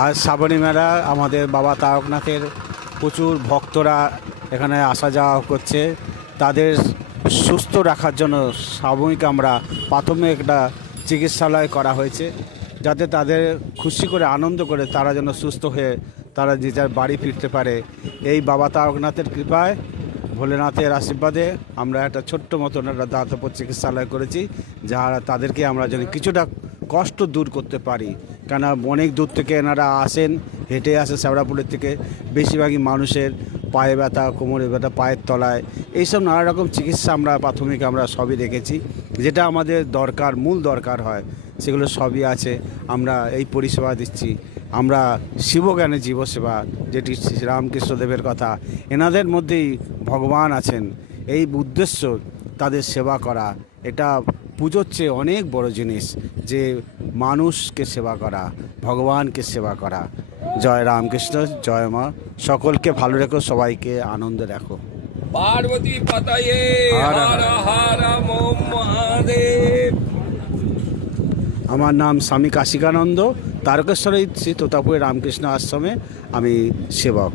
আর শ্রাবণী মেলা আমাদের বাবা তারকনাথের প্রচুর ভক্তরা এখানে আসা যাওয়া করছে। তাদের সুস্থ রাখার জন্য সাময়িক আমরা প্রাথমিক একটা চিকিৎসালয় করা হয়েছে, যাতে তাদের খুশি করে আনন্দ করে তারা যেন সুস্থ হয়ে তারা যে যার বাড়ি ফিরতে পারে। এই বাবা তারকনাথের কৃপায়, ভোলেনাথের আশীর্বাদে আমরা একটা ছোট্ট মতন একটা দাতব্য চিকিৎসালয় করেছি, যারা তাদেরকে আমরা যেন কিছুটা কষ্ট দূর করতে পারি। কেন অনেক দূর থেকে এনারা আসেন, হেঁটে আসে শ্যাওড়াপুরের থেকে। বেশিরভাগই মানুষের পায়ে ব্যথা, কোমরে ব্যথা, পায়ের তলায়, এইসব নানা রকম চিকিৎসা আমরা প্রাথমিক আমরা সবই রেখেছি। যেটা আমাদের দরকার, মূল দরকার হয়, সেগুলো সবই আছে। আমরা এই পরিষেবা দিচ্ছি। আমরা শিবজ্ঞানের জীবসেবা, যেটি শ্রীরামকৃষ্ণদেবের কথা, এনাদের মধ্যেই ভগবান আছেন। এই উদ্দেশ্য তাদের সেবা করা, এটা পুজোর চেয়ে অনেক বড় জিনিস, যে মানুষকে সেবা করা, ভগবানকে সেবা করা। জয় রামকৃষ্ণ, জয় মা। সকলকে ভালো রেখো, সবাইকে আনন্দে রাখো। পার্বতী পতয়ে হর হর হর মহাদেব। আমার নাম স্বামী কাশিকানন্দ, তারকেশ্বরী শ্রী তোতাপুরের রামকৃষ্ণ আশ্রমে আমি সেবক।